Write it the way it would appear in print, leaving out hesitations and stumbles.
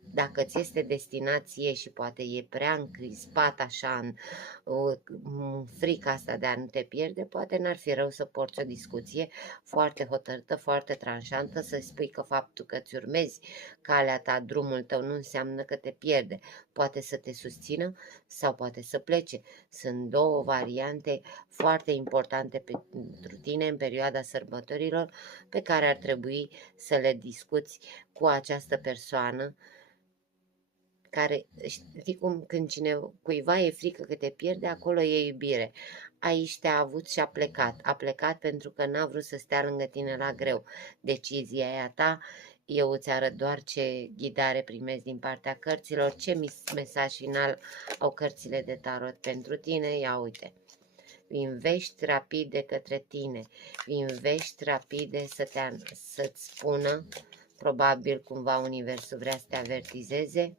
Dacă ți este destinație și poate e prea încrispat așa în frica asta de a nu te pierde, poate n-ar fi rău să porți o discuție foarte hotărâtă, foarte tranșantă, să-i spui că faptul că îți urmezi calea ta, drumul tău, nu înseamnă că te pierde. Poate să te susțină sau poate să plece. Sunt două variante foarte importante pentru tine în perioada sărbătorilor pe care ar trebui să le discuți cu această persoană care, știi cum, când cuiva e frică că te pierde, acolo e iubire. Aici te-a avut și a plecat pentru că n-a vrut să stea lângă tine la greu. Decizia e a ta, eu îți arăt doar ce ghidare primezi din partea cărților, ce mesaj final au cărțile de tarot pentru tine, ia uite. Vin vești rapide către tine, vin vești rapide să-ți spună, probabil cumva universul vrea să te avertizeze,